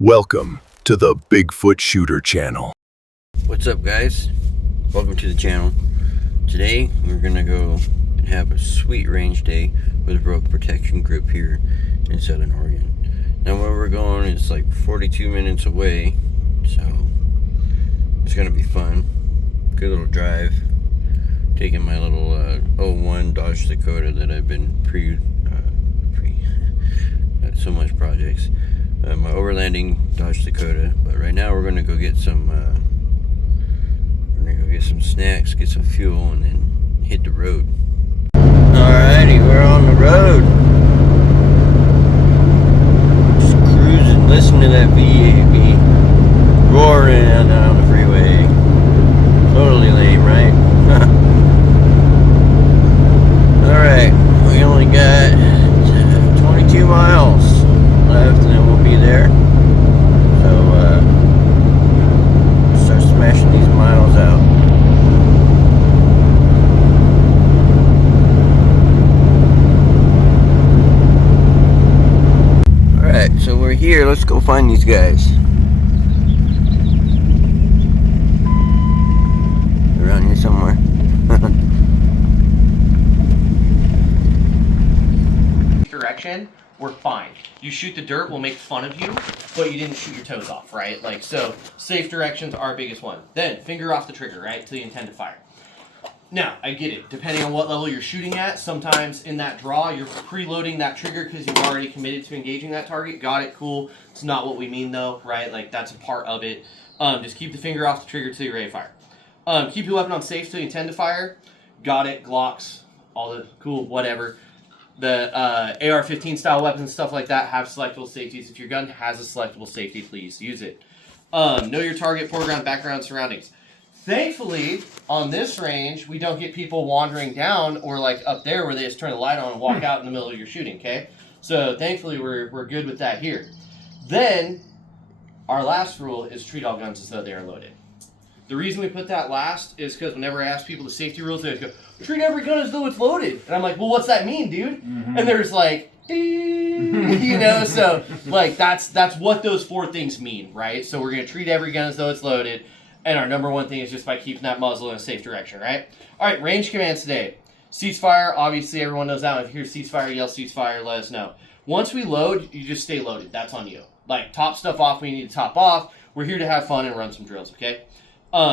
Welcome to the Bigfoot Shooter channel. What's up, guys? Welcome to the channel. Today we're gonna go and have a sweet range day with Rogue Protection Group here in Southern Oregon. Now where we're going is like 42 minutes away, so it's gonna be fun. Good little drive. Taking my little 01 Dodge Dakota that I've been so much projects. My overlanding Dodge Dakota, but right now we're gonna go get some snacks, get some fuel, and then hit the road. Alrighty, we're on the road. Just cruising, listen to that V8 roaring down the freeway. Totally lame, right? Alright, we only got 22 miles left and then we'll be there. So start smashing these miles out. Alright, so we're here. Let's go find these guys. They're around here somewhere. Direction, we're fine. You shoot the dirt, we'll make fun of you, but you didn't shoot your toes off, right? Like, so safe direction's our biggest one. Then finger off the trigger, right, until you intend to fire. Now, I get it. Depending on what level you're shooting at, sometimes in that draw, you're preloading that trigger because you've already committed to engaging that target. Got it, cool. It's not what we mean though, right? Like, that's a part of it. Just keep the finger off the trigger until you're ready to fire. Keep your weapon on safe till you intend to fire. Got it, Glocks, all the cool, whatever. The AR-15 style weapons, stuff like that, have selectable safeties. If your gun has a selectable safety, please use it. Know your target, foreground, background, surroundings. Thankfully, on this range, we don't get people wandering down or like up there where they just turn the light on and walk out in the middle of your shooting, okay? So thankfully, we're good with that here. Then, our last rule is treat all guns as though they are loaded. The reason we put that last is because whenever I ask people the safety rules, they go, treat every gun as though it's loaded. And I'm like, well, what's that mean, dude? Mm-hmm. And there's like, you know, so like that's what those four things mean, right? So we're going to treat every gun as though it's loaded. And our number one thing is just by keeping that muzzle in a safe direction, right? All right, range commands today. Ceasefire, obviously everyone knows that one. If you hear ceasefire, yell ceasefire, let us know. Once we load, you just stay loaded. That's on you. Like, top stuff off when you need to top off. We're here to have fun and run some drills, okay?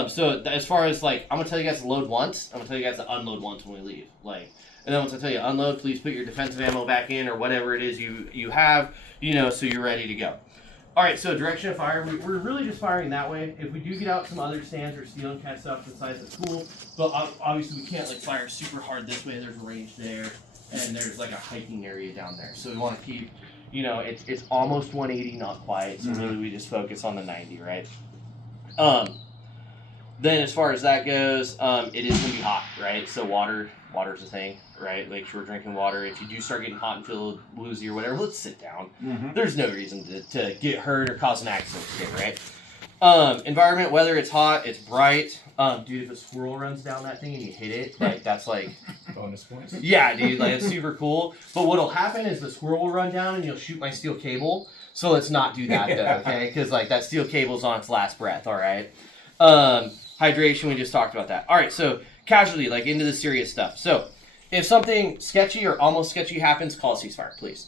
So as far as like, I'm gonna tell you guys to load once. I'm gonna tell you guys to unload once when we leave. Like, and then once I tell you unload, please put your defensive ammo back in or whatever it is you have, you know, so you're ready to go. All right, so direction of fire, we're really just firing that way. If we do get out some other stands or steel and cat stuff inside, that's cool. But obviously we can't like fire super hard this way. There's a range there, and there's like a hiking area down there. So we want to keep, you know, it's almost 180, not quite. So really we just focus on the 90, right? Then as far as that goes, it is going to be hot, right? So water's a thing, right? Make sure we're drinking water. If you do start getting hot and feel woozy or whatever, let's sit down. Mm-hmm. There's no reason to get hurt or cause an accident today, right? Environment, whether it's hot, it's bright. Dude, if a squirrel runs down that thing and you hit it, like, that's like... bonus points? Yeah, dude, like, it's super cool. But what'll happen is the squirrel will run down and you'll shoot my steel cable. So let's not do that, though, okay? Because, like, that steel cable's on its last breath, all right? Hydration, we just talked about that. All right, so casualty, like into the serious stuff. So if something sketchy or almost sketchy happens, call a ceasefire, please.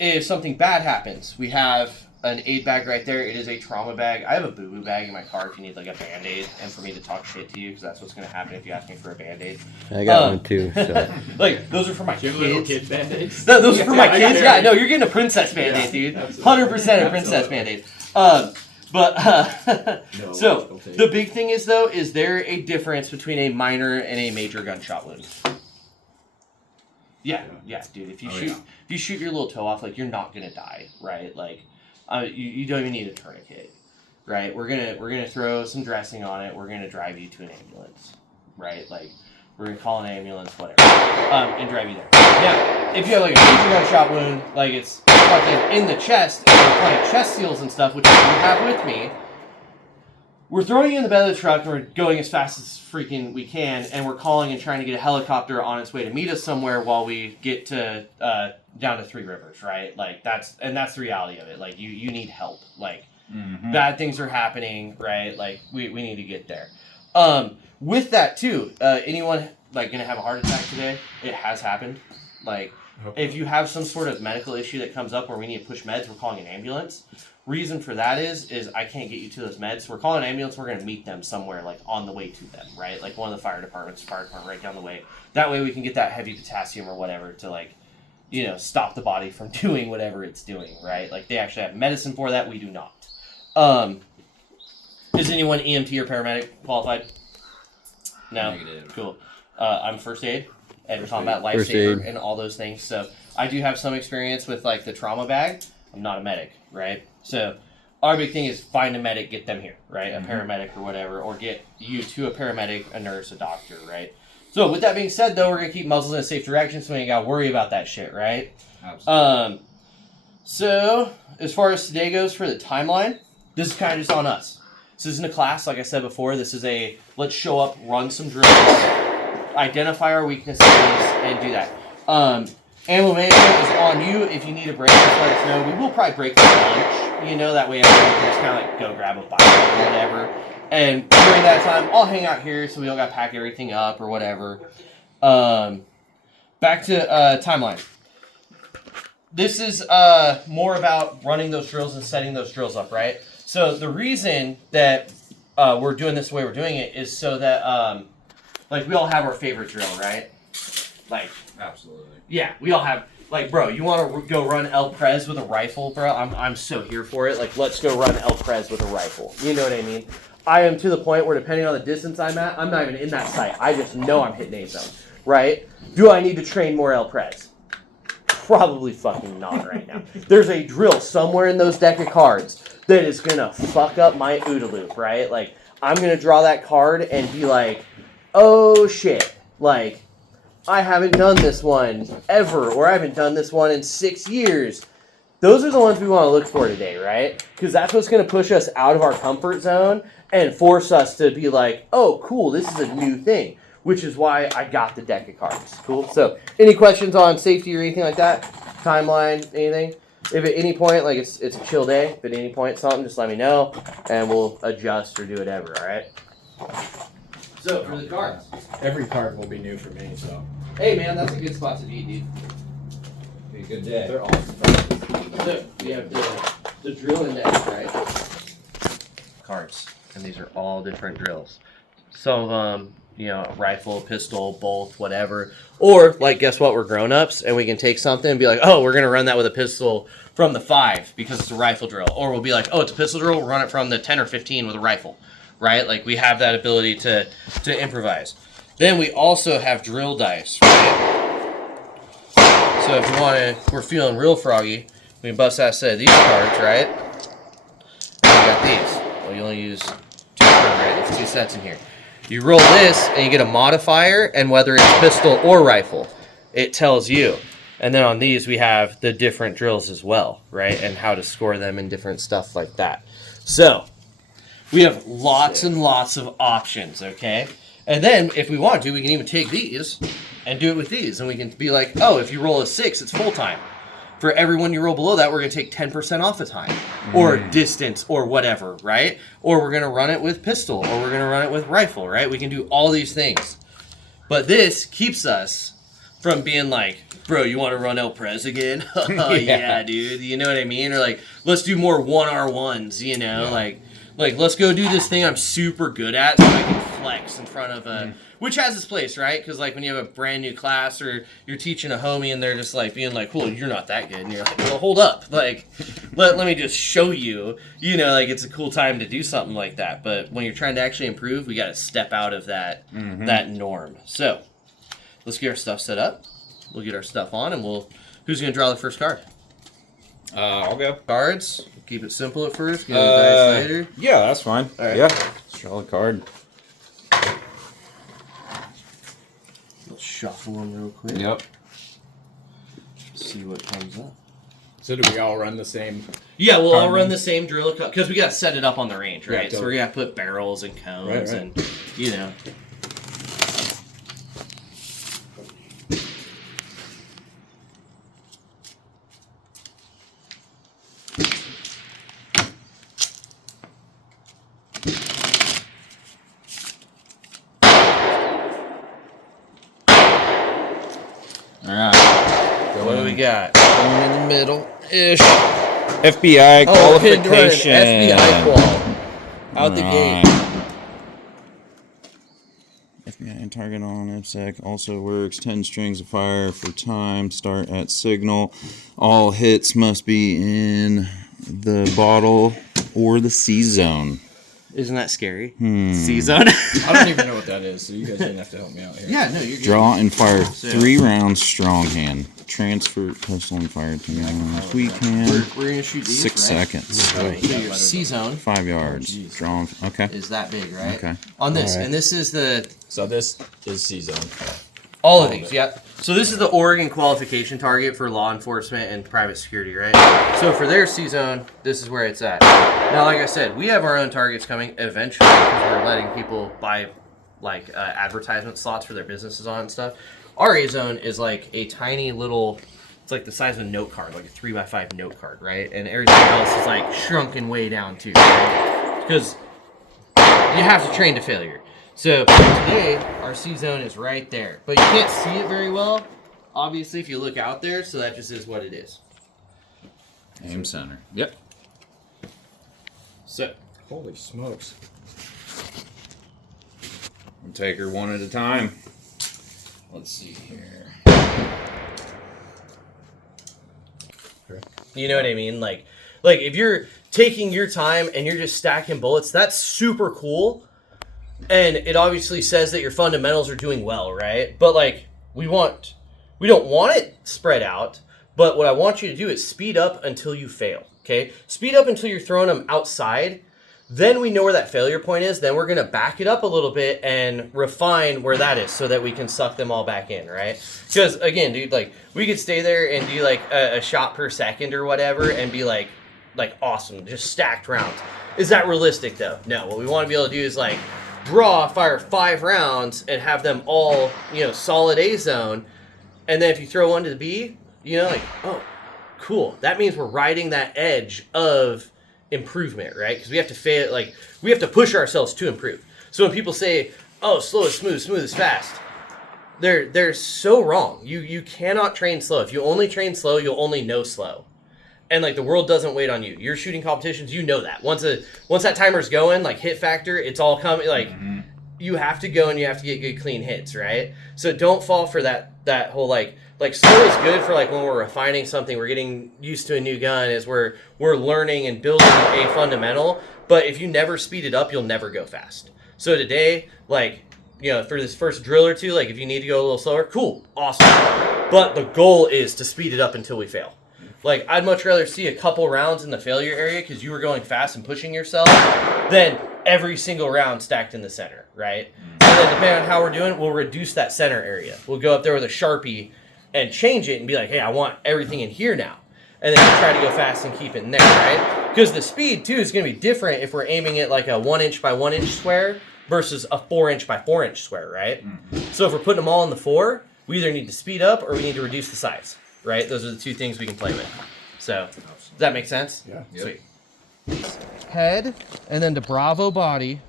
If something bad happens, we have an aid bag right there. It is a trauma bag. I have a boo-boo bag in my car if you need like a Band-Aid and for me to talk shit to you because that's what's going to happen if you ask me for a Band-Aid. I got one too, so. Like, those are for my kids. Little kid Band-Aids? No, those are for my kids. Yeah, no, you're getting a princess Band-Aid, dude. 100% a princess Band-Aid. So the big thing is though, is there a difference between a minor and a major gunshot wound? Yeah, dude. If you shoot your little toe off, like you're not gonna die, right? Like, you don't even need a tourniquet, right? We're gonna throw some dressing on it. We're gonna drive you to an ambulance, right? Like, we're gonna call an ambulance, whatever, and drive you there. Now, if you have like a major gunshot wound, like it's fucking in the chest, and you're playing chest seals and stuff, which you have with me, we're throwing you in the bed of the truck and we're going as fast as freaking we can, and we're calling and trying to get a helicopter on its way to meet us somewhere while we get to down to Three Rivers, right? Like that's the reality of it. Like you need help. Like bad things are happening, right? Like we need to get there. With that too, anyone like gonna have a heart attack today? It has happened. Like if you have some sort of medical issue that comes up where we need to push meds, we're calling an ambulance. Reason for that is I can't get you to those meds. We're calling an ambulance. We're going to meet them somewhere, like on the way to them, right? Like one of the fire department right down the way. That way we can get that heavy potassium or whatever to like, you know, stop the body from doing whatever it's doing, right? Like they actually have medicine for that. We do not. Is anyone EMT or paramedic qualified? No. Negative. Cool. I'm first aid and combat lifesaver and all those things. So I do have some experience with like the trauma bag. I'm not a medic, right? So our big thing is find a medic, get them here, right? A paramedic or whatever, or get you to a paramedic, a nurse, a doctor, right? So with that being said, though, we're going to keep muzzles in a safe direction so we ain't got to worry about that shit, right? Absolutely. So as far as today goes for the timeline, this is kind of just on us. This isn't a class, like I said before. This is a let's show up, run some drills, identify our weaknesses, and do that. Ammo management is on you. If you need a break, just let us know. We will probably break for lunch, you know, that way everyone can just kind of like go grab a bite or whatever. And during that time, I'll hang out here so we don't got to pack everything up or whatever. Back to timeline. This is more about running those drills and setting those drills up, right? So the reason that we're doing this the way we're doing it is so that, like, we all have our favorite drill, right? Like, Absolutely. yeah, we all have, like, bro, you want to go run El Prez with a rifle, bro? I'm so here for it. Like, let's go run El Prez with a rifle. You know what I mean? I am to the point where, depending on the distance I'm at, I'm not even in that sight. I just know I'm hitting A-zone, right? Do I need to train more El Prez? Probably fucking not right now. There's a drill somewhere in those deck of cards that is going to fuck up my OODA loop, right? Like, I'm going to draw that card and be like, oh, shit. Like, I haven't done this one ever, or I haven't done this one in 6 years. Those are the ones we want to look for today, right? Because that's what's going to push us out of our comfort zone and force us to be like, oh, cool, this is a new thing, which is why I got the deck of cards. Cool? So, any questions on safety or anything like that? Timeline, anything? If at any point, like, it's a chill day, if at any point something, just let me know, and we'll adjust or do whatever, all right? So, for the cards. Every card will be new for me, so Hey, man, that's a good spot to be, dude. be a good day. They're all So, we have the drill index, right? Cards. And these are all different drills. Some of them, you know, rifle, pistol, bolt, whatever. Or, like, guess what? We're grown-ups, and we can take something and be like, oh, we're going to run that with a pistol from the 5 because it's a rifle drill. Or we'll be like, oh, it's a pistol drill, we'll run it from the 10 or 15 with a rifle. Right? Like, we have that ability to improvise. Then we also have drill dice, right? So if you want to, we're feeling real froggy, we can bust out a set of these cards, right? And we got these. Well, you only use 2 cards, right? There's 2 sets in here. You roll this, and you get a modifier, and whether it's pistol or rifle, it tells you. And then on these, we have the different drills as well, right? And how to score them and different stuff like that. So, we have lots and lots of options, okay? And then, if we want to, we can even take these and do it with these. And we can be like, oh, if you roll a 6, it's full time. For every one you roll below that, we're going to take 10% off the time. Or distance, or whatever, right? Or we're going to run it with pistol, or we're going to run it with rifle, right? We can do all these things. But this keeps us from being like, bro, you want to run El Prez again? Oh, yeah, dude. You know what I mean? Or like, let's do more 1R1s, you know? Like, let's go do this thing I'm super good at so I can flex in front of a... Which has its place, right? Because, like, when you have a brand new class or you're teaching a homie and they're just, like, being like, cool, you're not that good. And you're like, well, hold up. Like, let me just show you. You know, like, it's a cool time to do something like that. But when you're trying to actually improve, we got to step out of that norm. So, let's get our stuff set up. We'll get our stuff on, and who's going to draw the first card? I'll go. Cards. Keep it simple at first. Get the dice later. Yeah, that's fine. All right. Yeah, let's draw the card. Let's shuffle them real quick. Yep. See what comes up. So do we all run the same? Yeah, we'll all Carbon. run the same drill because we got to set it up on the range, right? Yeah, So we're gonna put barrels and cones Right. and you know. All right. What do we got? Going in the middle ish. FBI qualification. FBI qual. Out the gate. FBI target on IPSEC also works 10 strings of fire for time. Start at signal. All hits must be in the bottle or the C zone. Isn't that scary? C-zone. I don't even know what that is, so you guys didn't have to help me out here. Yeah, no, you're good. Draw and fire 3 rounds strong hand. Transfer pistol and fire 2 rounds. We can. We're gonna shoot these, 6 right? seconds. So your C-zone 5 yards. Draw. Okay. is that big, right? Okay. On this, Alright. and this is the So this is C-zone. all of these, yeah. So this is the Oregon qualification target for law enforcement and private security, right? So for their C-zone, this is where it's at. Now, like I said, we have our own targets coming eventually because we're letting people buy like advertisement slots for their businesses on and stuff. Our A-zone is like a tiny little, it's like the size of a note card, like a 3x5 note card, right? And everything else is like shrunken way down too, right? Because you have to train to failure. So today, our C-zone is right there. But you can't see it very well, obviously, if you look out there, so that just is what it is. Aim center. Yep. So, Holy smokes. We'll take her one at a time. Let's see here. you know what I mean? Like if you're taking your time and you're just stacking bullets, that's super cool. And it obviously says that your fundamentals are doing well, right? But like, we don't want it spread out, but what I want you to do is speed up until you fail, okay? Speed up until you're throwing them outside. Then we know where that failure point is. Then we're going to back it up a little bit and refine where that is so that we can suck them all back in, right? Because, again, dude, like, we could stay there and do, like, a shot per second or whatever and be, like awesome, just stacked rounds. Is that realistic, though? No. What we want to be able to do is, like, fire 5 rounds and have them all, solid A zone. And then if you throw one to the B, like, oh, cool. That means we're riding that edge of improvement, right? Because we have to fail, like, we have to push ourselves to improve. So when people say, oh, slow is smooth, smooth is fast, they're so wrong. You cannot train slow. If you only train slow, you'll only know slow. And like, the world doesn't wait on you. You're shooting competitions, you know that. Once that timer's going, like, hit factor, it's all coming. Like, you have to go and you have to get good clean hits, right? So don't fall for that whole like slow is good for like when we're refining something, we're getting used to a new gun, is we're learning and building a fundamental. But if you never speed it up, you'll never go fast. So today, like, for this first drill or two, like, if you need to go a little slower, cool, awesome. But the goal is to speed it up until we fail. Like, I'd much rather see a couple rounds in the failure area because you were going fast and pushing yourself than every single round stacked in the center, right? And then depending on how we're doing, we'll reduce that center area. We'll go up there with a Sharpie and change it and be like, hey, I want everything in here now. And then we'll try to go fast and keep it in there, right? Because the speed, too, is going to be different if we're aiming at like a 1-inch by 1-inch square versus a 4-inch by 4-inch square, right? So if we're putting them all in the 4, we either need to speed up or we need to reduce the size. Right? Those are the two things we can play with. So, does that make sense? Yeah. Sweet. Head, and then the Bravo body,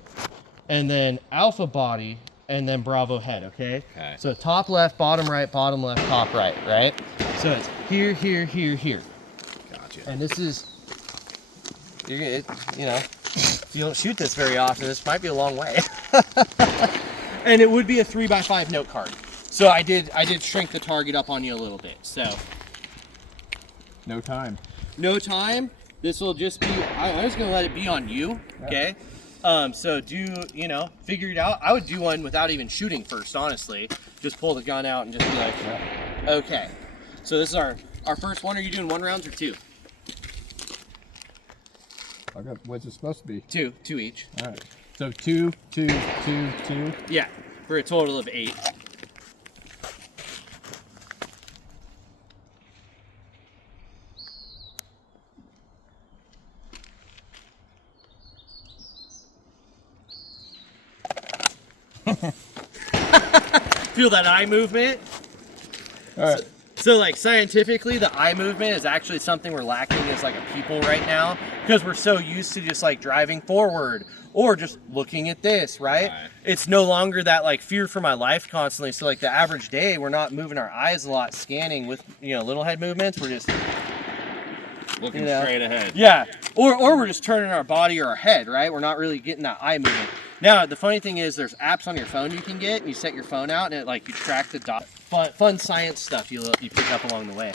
and then Alpha body, and then Bravo head, okay? Okay. So top left, bottom right, bottom left, top right, right? So it's here, here, here, here. Gotcha. And this is, if you don't shoot this very often, this might be a long way. And it would be a 3x5 note card. So I did shrink the target up on you a little bit. So No time. no time. This will just be, I'm just gonna let it be on you, okay? So figure it out. I would do one without even shooting first, honestly. Just pull the gun out and just be like, okay. So this is our first one. Are you doing 1 rounds or 2? I got, what's it supposed to be? 2 each. All right. So 2, 2, 2, 2. Yeah, for a total of 8. Feel that eye movement? All right. So like scientifically, the eye movement is actually something we're lacking as like a people right now, because we're so used to just like driving forward or just looking at this, right? It's no longer that like fear for my life constantly. So like the average day, we're not moving our eyes a lot, scanning with, you know, little head movements. We're just Looking You know. straight ahead. yeah, or we're just turning our body or our head, right? We're not really getting that eye movement. Now, the funny thing is there's apps on your phone you can get, and you set your phone out, and it like you track the dot. Fun science stuff you pick up along the way.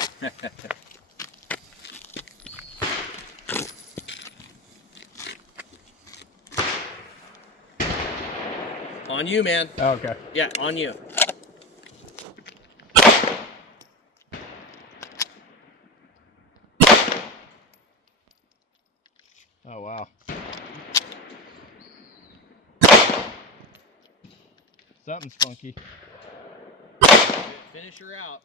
On you, man. Oh, okay. Yeah, on you. Oh, wow. Something's funky. Finish her out.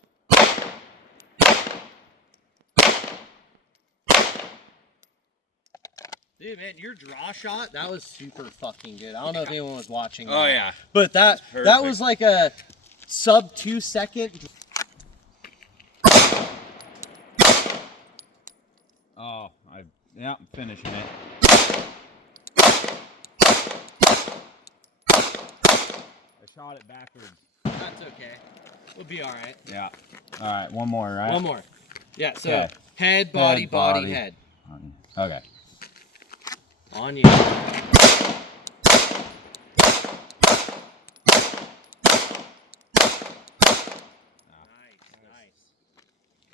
Dude, man, your draw shot, that was super fucking good. I don't know if anyone was watching. Oh, that. yeah. But that perfect. was like a sub 2 second. Oh, I'm finishing it. I shot it backwards. That's okay. We'll be all right. Yeah. All right, one more, right? One more. Yeah, so Okay. head, body, Head, body, body. head. Okay. On you. Nice.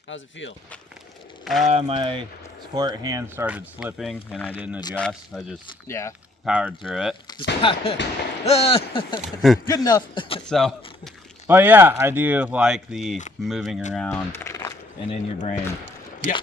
How's it feel? My sport hand started slipping and I didn't adjust. I just Yeah. powered through it. Good enough. So, but yeah, I do like the moving around and in your brain. Yeah.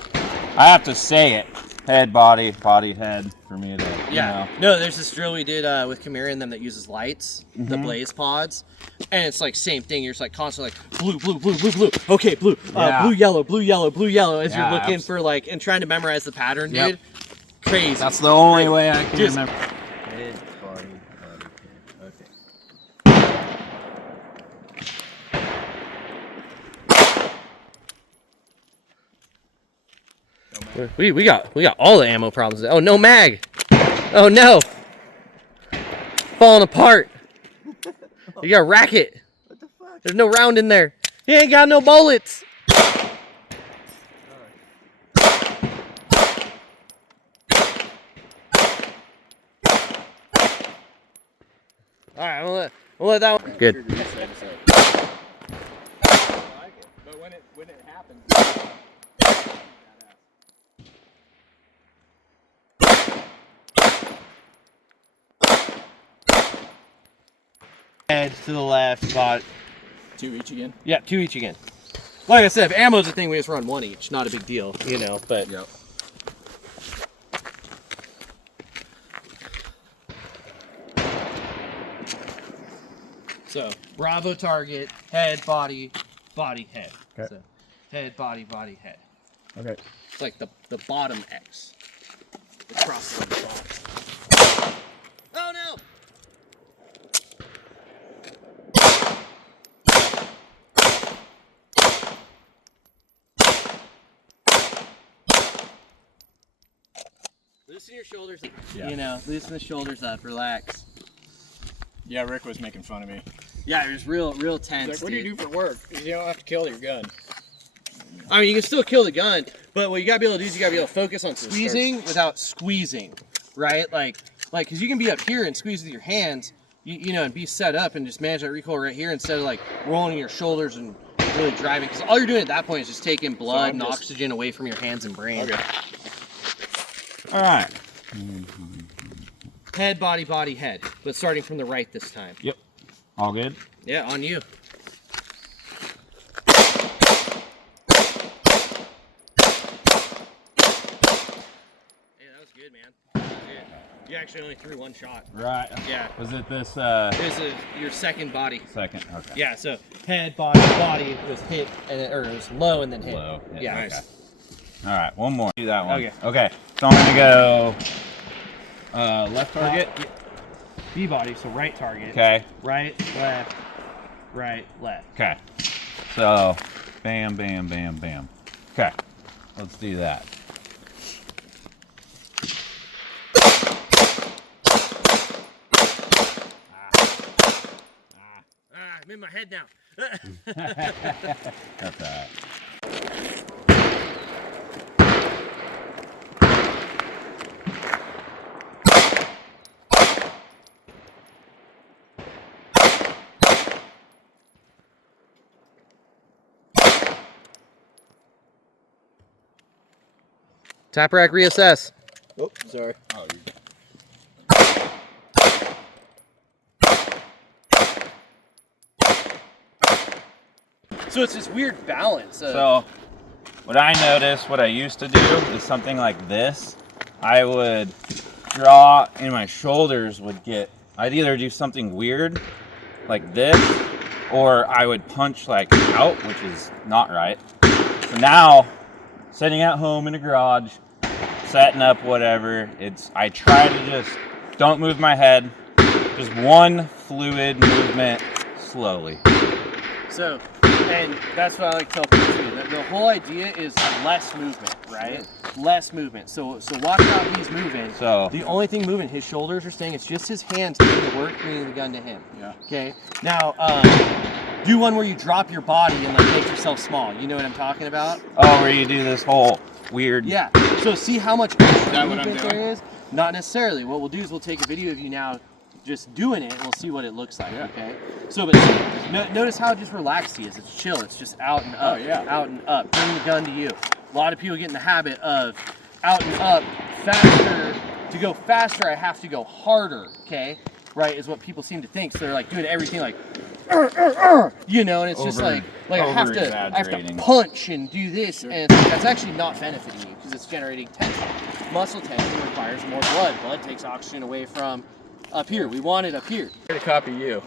I have to say it. Head, body, body, head for me to, Yeah. you know. No, there's this drill we did with Chimera and them that uses lights, the blaze pods. And it's like same thing. You're just like constantly like blue, blue, blue, blue, blue. Okay, blue, Yeah. blue, yellow, blue, yellow, blue, yellow. As Yeah, you're looking for like and trying to memorize the pattern, Yep. dude. Crazy. That's the only way I can Just- remember. Head, body, head. Okay. We got all the ammo problems. Oh no, mag. Oh no. Falling apart. You got a racket. What the fuck? There's no round in there. He ain't got no bullets. All right, we'll let that one. Good. But when it happens. Head to the left, bot. 2 each again. Yeah, 2 each again. Like I said, if ammo's a thing, we just run 1 each. Not a big deal, you know. But Yep. so Bravo target, head, body, body, head. Okay. So, head, body, body, head. Okay. It's like the bottom X. The cross on the bottom. Oh no! Loosen your shoulders up. Yeah. You know, loosen the shoulders up, relax. Yeah, Rick was making fun of me. Yeah, it was real He's tense. like, what do you dude. do for work? You don't have to kill your gun. I mean, you can still kill the gun, but what you gotta be able to do is you gotta be able to focus on squeezing without squeezing, right? Like, cause you can be up here and squeeze with your hands, you know, and be set up and just manage that recoil right here instead of like rolling your shoulders and really driving. Cause all you're doing at that point is just taking blood and oxygen away from your hands and brain. Okay. All right. Head, body, body, head, but starting from the right this time. Yep. All good? Yeah, on you. Hey, that was good, man. That was good. You actually only threw 1 shot. Right. Yeah. Was it this This is your second body. second? Okay. Yeah, so head, body was hit, and it was low and then hit. Low. Yeah. Okay. All right, one more. Do that one. Okay. Okay. So I'm gonna go left target. B body, so right target. Okay. Right, left, right, left. Okay. So, bam, bam, bam, bam. Okay. Let's do that. I'm in my head now. That's all right. Tap rack reassess. Oh, sorry. So it's this weird balance. So, what I noticed, what I used to do is something like this. I would draw and my shoulders would get, I'd either do something weird like this, or I would punch like out, which is not right. So now, sitting at home in a garage, setting up whatever, I try to just don't move my head, just one fluid movement slowly. So, and that's what I like to tell people too. The whole idea is less movement, right? Less movement. So watch how he's moving. So The only thing moving, his shoulders are staying. It's just his hands doing the work, bringing the gun to him. Yeah. Okay. Now, do one where you drop your body and like make yourself small. You know what I'm talking about? oh, where you do this whole weird. Yeah. So see how much that what I'm movement doing? there is? Not necessarily. What we'll do is we'll take a video of you now just doing it and we'll see what it looks like, okay? So, but notice how just relaxed he is. It's chill. It's just out and up. Oh, yeah. Out and up. Bring the gun to you. A lot of people get in the habit of out and up, faster. To go faster, I have to go harder, okay? Right, is what people seem to think. So they're like doing everything like, you know, and it's just like I have to over-exaggerating. punch and do this, and that's actually not benefiting you because it's generating tension. Muscle tension requires more blood. Blood takes oxygen away from up here. We want it up here. I'm gonna copy you.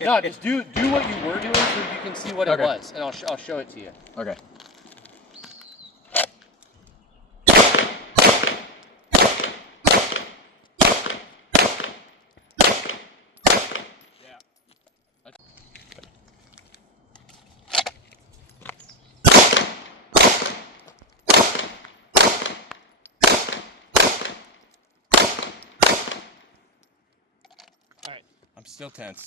No, just do what you were doing so you can see what it Okay. was, and I'll show it to you. Okay. I'm still tense.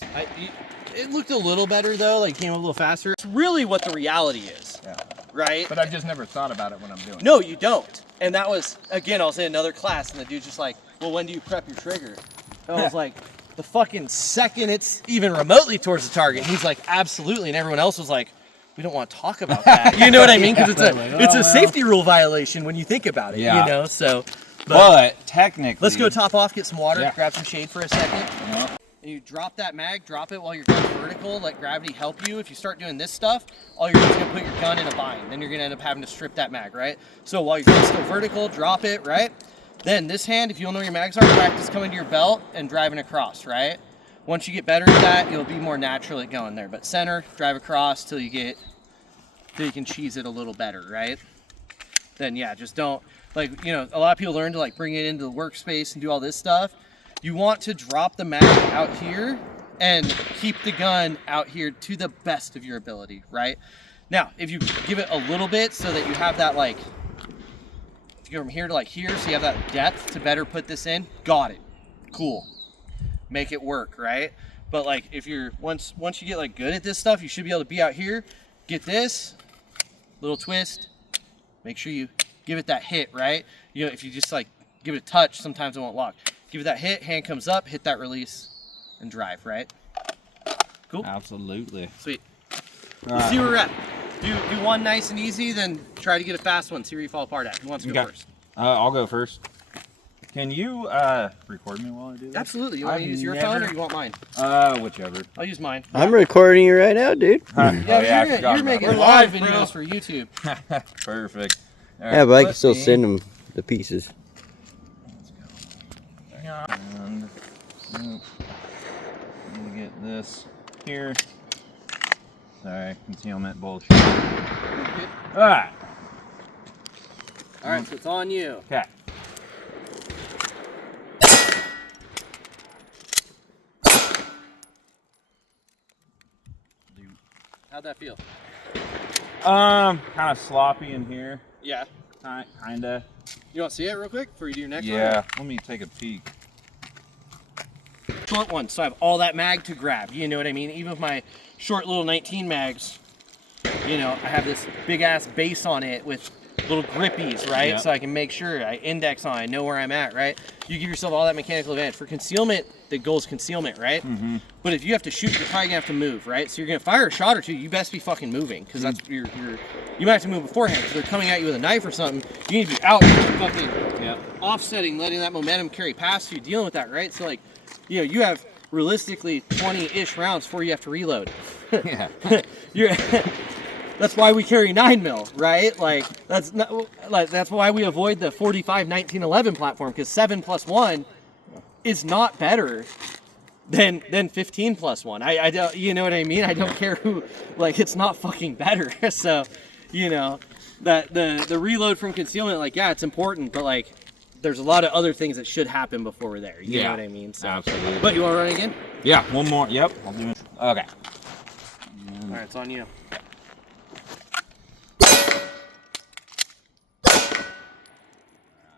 It looked a little better though, like came a little faster. It's really what the reality is, Yeah. right? But I've just never thought about it when I'm doing it. No, you don't. And that was, again, I was in another class, and the dude's just like, well, when do you prep your trigger? And I was like, the fucking second it's even remotely towards the target. And he's like, absolutely. And everyone else was like, we don't want to talk about that. You know what I mean? Because it's a safety rule violation when you think about it, Yeah. you know? So, But technically, let's go top off, get some water, Yeah. grab some shade for a second. Yeah. And you drop that mag, drop it while your gun's vertical, let gravity help you. If you start doing this stuff, all you're doing is gonna put your gun in a bind. Then you're gonna end up having to strip that mag, right? So while your gun's still vertical, drop it, right? Then this hand, if you don't know where your mags are, practice coming to your belt and driving across, right? Once you get better at that, you'll be more natural at going there. But center, drive across till you can cheese it a little better, right? Then yeah, just don't, like, you know, a lot of people learn to like bring it into the workspace and do all this stuff. You want to drop the mag out here and keep the gun out here to the best of your ability, right? Now, if you give it a little bit so that you have that like, if you go from here to like here, so you have that depth to better put this in, got it, cool. Make it work, right? But like if you're, once you get like good at this stuff, you should be able to be out here, get this, little twist, make sure you give it that hit, right? You know, if you just like give it a touch, sometimes it won't lock. Give it that hit, hand comes up, hit that release, and drive, right? Cool? Absolutely. Sweet. Let's see where we're at. Do one nice and easy, then try to get a fast one, see where you fall apart at. Who wants to go Okay. first? I'll go first. Can you record me while I do this? Absolutely. You want I've to use your never- phone or you want mine? Whichever. I'll use mine. I'm recording you right now, dude. Yeah, I you're forgot making about live that. videos for YouTube. Perfect. All Yeah, right, but I can let still me- send them the pieces. And let me get this here. Sorry, concealment bullshit. Alright. All right, so it's on you. Okay. How'd that feel? Kind of sloppy in here. Yeah. Kinda. You want to see it real quick before you do your next one? Yeah. Let me take a peek. Short one, so I have all that mag to grab. You know what I mean? Even with my short little 19 mags, you know, I have this big ass base on it with little grippies, right? Yeah. So I can make sure I index on, I know where I'm at, right? You give yourself all that mechanical advantage. For concealment, the goal is concealment, right? Mm-hmm. But if you have to shoot, you're probably gonna have to move, right? So you're gonna fire a shot or two, you best be fucking moving, because that's you might have to move beforehand, because they're coming at you with a knife or something. You need to be out fucking offsetting, letting that momentum carry past you, dealing with that, right? So like, you know, you have realistically 20-ish rounds before you have to reload. Yeah. That's why we carry 9mm, right? Like that's why we avoid the 45 1911 platform, because 7+1 is not better than 15+1. I don't, you know what I mean? I don't care who, like, it's not fucking better. So, you know, that the reload from concealment, like, yeah, it's important, but like, there's a lot of other things that should happen before we're there. You know what I mean? So, Absolutely. but you want to run it again? Yeah, one more. Yep, I'll do it. Okay. All right, it's on you.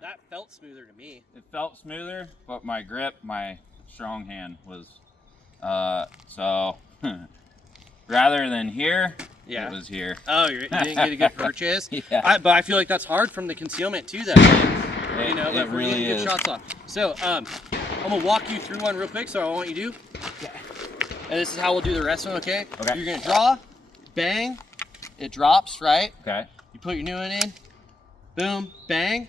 That felt smoother to me. It felt smoother, but my grip, my strong hand was, so, rather than here, Yeah. it was here. Oh, you didn't get a good purchase? Yeah. But I feel like that's hard from the concealment too, though. You know, it like we're really getting good is. shots off. So, I'm gonna walk you through one real quick. So I want you to do. Yeah. And this is how we'll do the rest of them. Okay. Okay. You're gonna draw, bang, it drops, right? Okay. You put your new one in, boom, bang,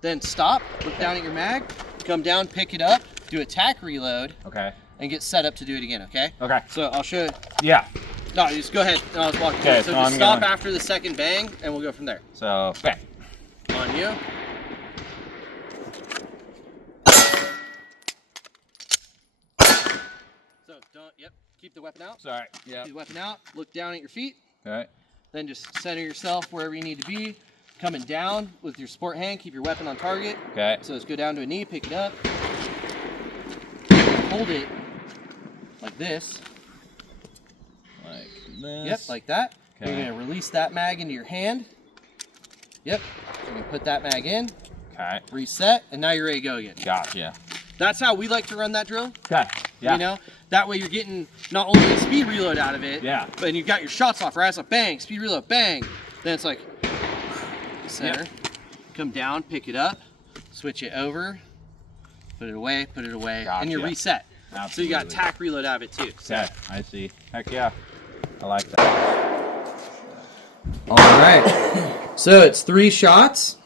then stop. Look down at your mag, come down, pick it up, do a tack reload, Okay. and get set up to do it again. Okay. Okay. So I'll show you. Yeah. No, you just go ahead. And I'll just walk you Okay, through. so So just I'm stop going- after the second bang, and we'll go from there. So, bang. On you. So don't. Yep. Keep the weapon out. Sorry. Yeah. Keep the weapon out. Look down at your feet. Okay. Then just center yourself wherever you need to be. Coming down with your sport hand. Keep your weapon on target. Okay. So just go down to a knee. Pick it up. Hold it like this. Like this. Yep, like that. Okay. You're gonna release that mag into your hand. Yep. You're gonna put that mag in. Okay. Reset, and now you're ready to go again. Gotcha. That's how we like to run that drill. Okay. Yeah. You know, that way you're getting not only a speed reload out of it, Yeah. but you got your shots off, right? It's like bang, speed reload, bang. Then it's like center, Yep. come down, pick it up, switch it over, put it away, and you're Gotcha. reset. So you got Absolutely. tack reload out of it too. Okay. I see. Heck yeah. I like that. All right. So it's 3 shots.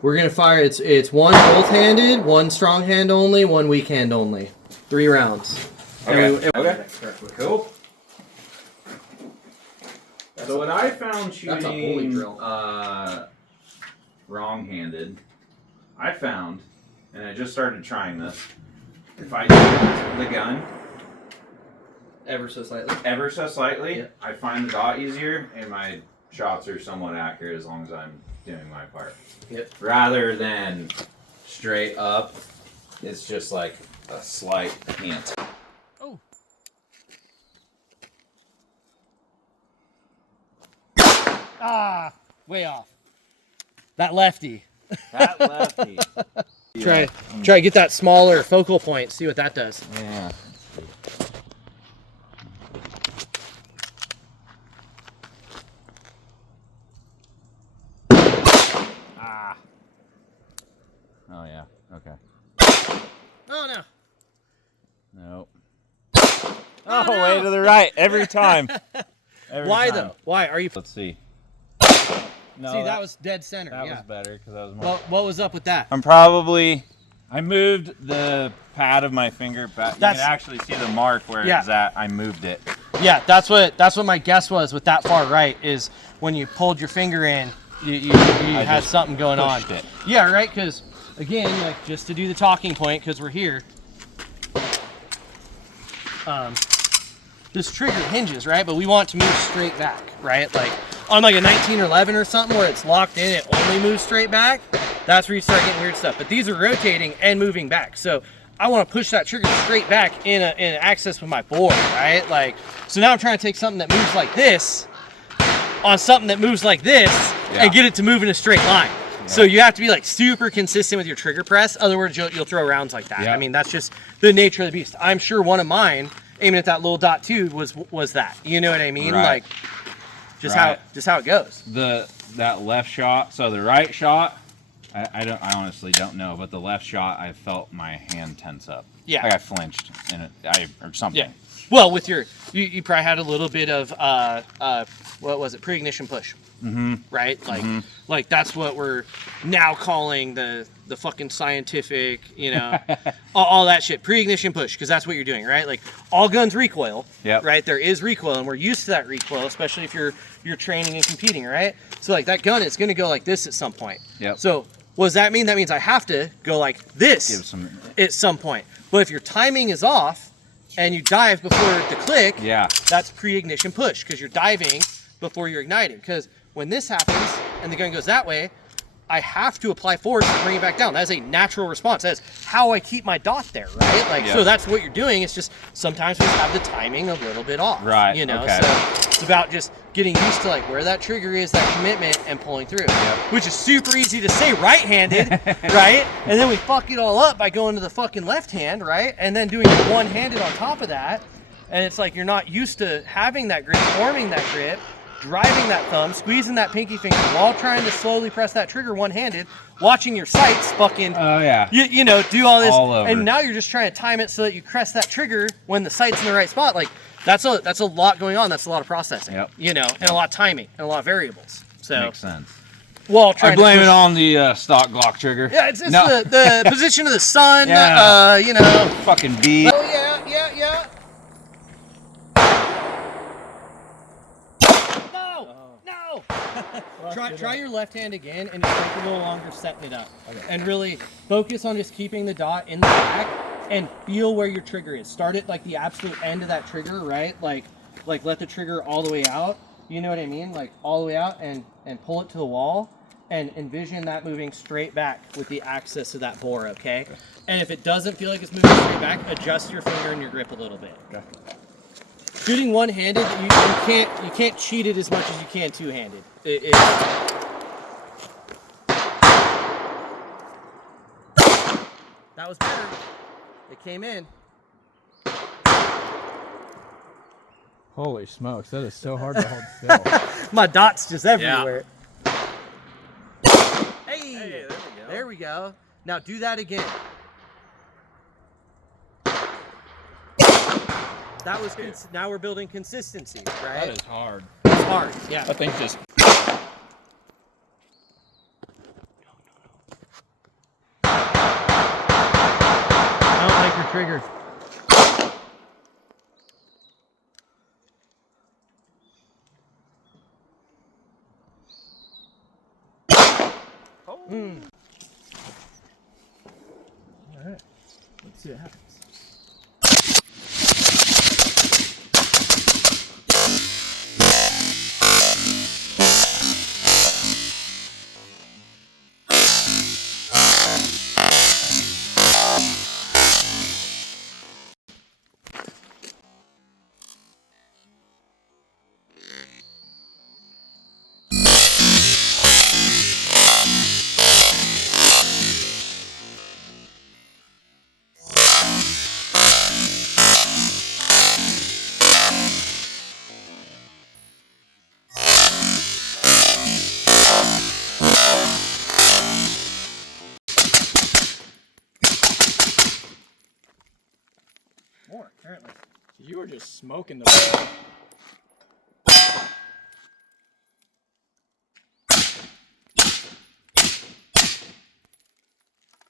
We're gonna fire. It's 1 both-handed, 1 strong hand only, 1 weak hand only. 3 rounds. Okay. Okay. Cool. So what I found That's a holy shooting drill. wrong-handed, I found, and I just started trying this. If I do the gun Ever so slightly. ever so slightly, Yeah. I find the dot easier, and my shots are somewhat accurate as long as I'm doing my part. Yep. Rather than straight up, it's just like a slight hint. Oh. Ah, way off. That lefty. That lefty. Try to get that smaller focal point. See what that does. Yeah. Ah. Oh yeah. Okay. Oh no. Nope. Oh, way to the right every time. Every Why time. though? Why are you? Let's see. No, See, that was dead center. that yeah. was better because I was more. Well, what was up with that? I moved the pad of my finger back. You That's- can actually see the mark where Yeah. it's at. I moved it. Yeah, that's what my guess was with that far right is when you pulled your finger in, you had just something going on. pushed it. Yeah, right. Because again, like just to do the talking point, because we're here. This trigger hinges, right? But we want it to move straight back, right? Like on like a 19 or 11 or something where it's locked in, it only moves straight back. That's where you start getting weird stuff. But these are rotating and moving back. So I want to push that trigger straight back in an access with my bore, right? Like, so now I'm trying to take something that moves like this on something that moves like this and get it to move in a straight line. So you have to be like super consistent with your trigger press. Otherwise, you'll throw rounds like that. I mean, that's just the nature of the beast. I'm sure one of mine aiming at that little dot too was that. You know what I mean? Right. Like, just how it goes. That left shot. So the right shot, I honestly don't know, but the left shot, I felt my hand tense up. Yeah. Like I flinched in it, or something. Yeah. Well, with you probably had a little bit of what was it? Pre-ignition push. Mm-hmm. Right? Like that's what we're now calling the fucking scientific, you know, all that shit. Pre-ignition push, because that's what you're doing, right? Like all guns recoil. Yep. Right? There is recoil, and we're used to that recoil, especially if you're training and competing, right? So like that gun is gonna go like this at some point. Yep. So what does that mean? That means I have to go like this at some point. But if your timing is off and you dive before the click, that's pre-ignition push, because you're diving before you're igniting. Because when this happens and the gun goes that way, I have to apply force to bring it back down. That is a natural response. That's how I keep my dot there, right? Like, so that's what you're doing. It's just sometimes we have the timing a little bit off, right? You know, okay. So it's about just getting used to like where that trigger is, that commitment, and pulling through, which is super easy to say right-handed, right? And then we fuck it all up by going to the fucking left hand, right? And then doing it one-handed on top of that. And it's like you're not used to having that grip, forming that grip, driving that thumb, squeezing that pinky finger while trying to slowly press that trigger one-handed, watching your sights fucking, you know, do all this, all over. And now you're just trying to time it so that you press that trigger when the sight's in the right spot. Like that's a lot going on. That's a lot of processing, you know, and a lot of timing and a lot of variables. So makes sense. Well, I blame it on the stock Glock trigger. Yeah, it's the position of the sun. You know, fucking beat. Oh yeah. Try your left hand again and just take a little longer setting it up. Okay. And really focus on just keeping the dot in the back and feel where your trigger is. Start at like the absolute end of that trigger, right? Like let the trigger all the way out. You know what I mean? Like all the way out and pull it to the wall and envision that moving straight back with the axis of that bore, okay? And if it doesn't feel like it's moving straight back, adjust your finger and your grip a little bit. Okay. Shooting one-handed, you can't cheat it as much as you can two-handed. That was better. It came in. Holy smokes, that is so hard to hold still. My dot's just everywhere. Hey, there we go. Now do that again. That was now we're building consistency, right? That is hard. It's hard, yeah. I think just. I don't like your trigger. All right, let's see what happens. More, apparently. You were just smoking the.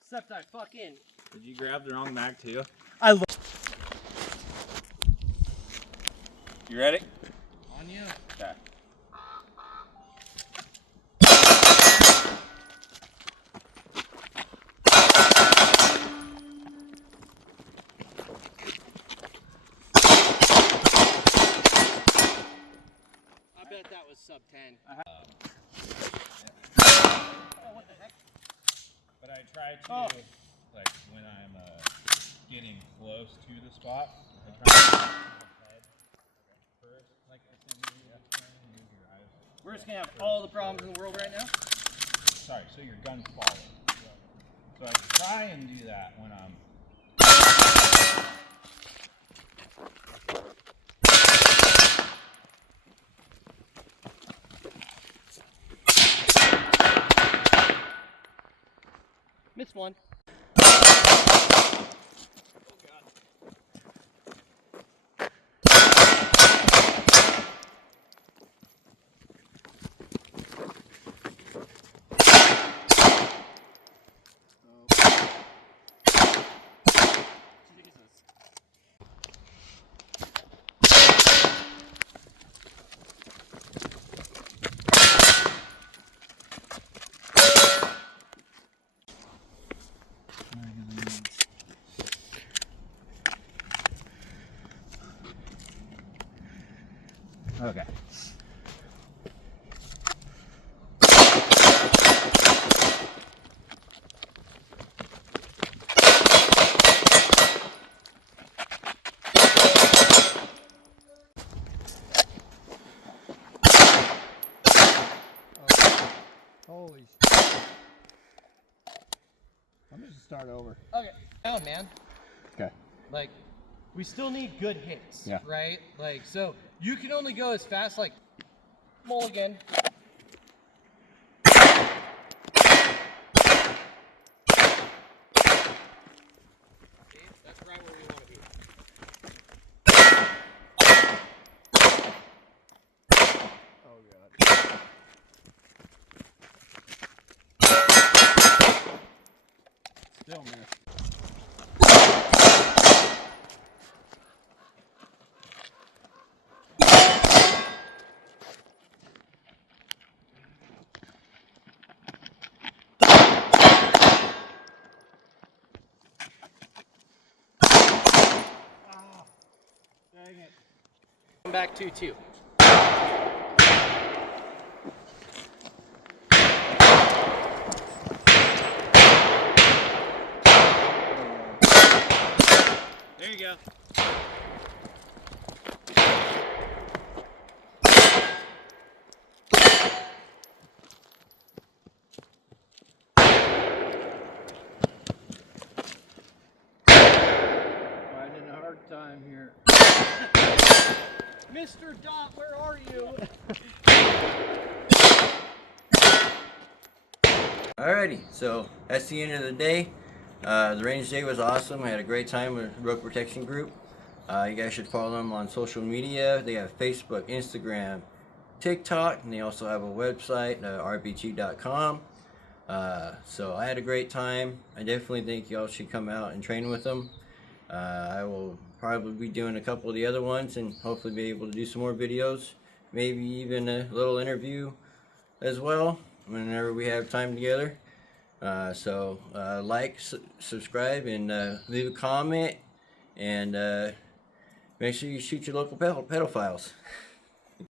Except I fucking. Did you grab the wrong mag too? You ready? On you. Okay. I bet that was sub 10. But I try to, like, when I'm getting close to the spot. And trying to move your head first. Like I said, move your eyes. We're just gonna have all the problems in the world right now. Sorry, so your gun's falling. So I try and do that when I'm. Missed one. Okay. Holy shit. I'm gonna just start over. Okay. Down, man. Okay. Like, we still need good hits, Yeah. right? Like, so you can only go as fast, like, mulligan. See? That's right where we want to be. Oh god. Still miss. Dang it. Come back 2-2. There you go. Finding a hard time here. Mr. Dot, where are you? Alrighty, so that's the end of the day. The range day was awesome. I had a great time with Rogue Protection Group. You guys should follow them on social media. They have Facebook, Instagram, TikTok, and they also have a website, rbg.com. So I had a great time. I definitely think y'all should come out and train with them. I will probably be doing a couple of the other ones and hopefully be able to do some more videos. Maybe even a little interview as well whenever we have time together. So like, subscribe, and leave a comment, and make sure you shoot your local pedophiles.